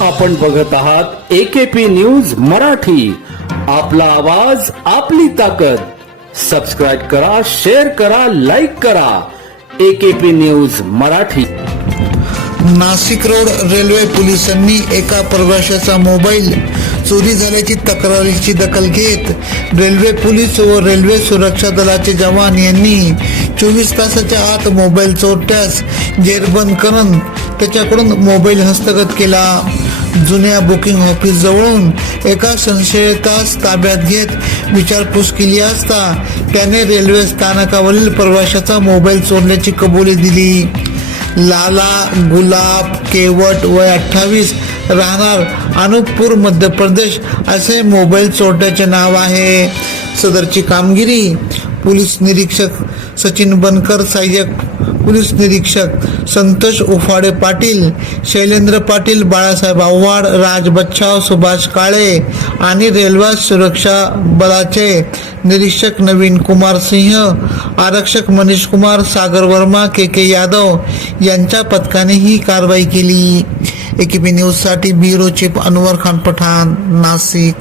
आपण बघत आहात एकेपी न्यूज मराठी. आपला आवाज आपली ताकद. सबस्क्राईब करा शेअर करा लाईक करा. AKP news Marathi. Nashik road railway पोलिसांनी एका प्रवाशाचा मोबाईल चोरी झाल्याची तक्रारीची दखल घेत रेल्वे पोलीस व रेल्वे सुरक्षा दलाचे जवान यांनी चोवीस तासाच्या आत मोबाईल चोरट्यास जेरबंद करून त्याच्याकडून मोबाईल हस्तगत केला. जुन्या बुकिंग ऑफिस जवळून एका संशयितास ताब्यात घेत विचारपूस केली असता त्याने रेल्वे स्थानकावरील प्रवाशाचा मोबाईल चोरल्याची कबुली दिली. लाला गुलाब केवट वय अठ्ठावीस राहणार अनुपपूर मध्य प्रदेश असे मोबाईल चोरट्याचे नाव आहे. सदरची कामगिरी पोलीस निरीक्षक सचिन बनकर सहाय्यक पोलीस निरीक्षक संतोष उफाडे पाटील शैलेंद्र पाटील बाळासाहेब आव्हाड राज बच्छाव सुभाष काळे आणि रेल्वे सुरक्षा बलाचे निरीक्षक नवीन कुमार सिंह आरक्षक मनीष कुमार सागर वर्मा के के यादव यांच्या पथकाने ही कारवाई केली. एकीपी न्यूजसाठी ब्युरो चीफ अनवर खान पठाण नाशिक.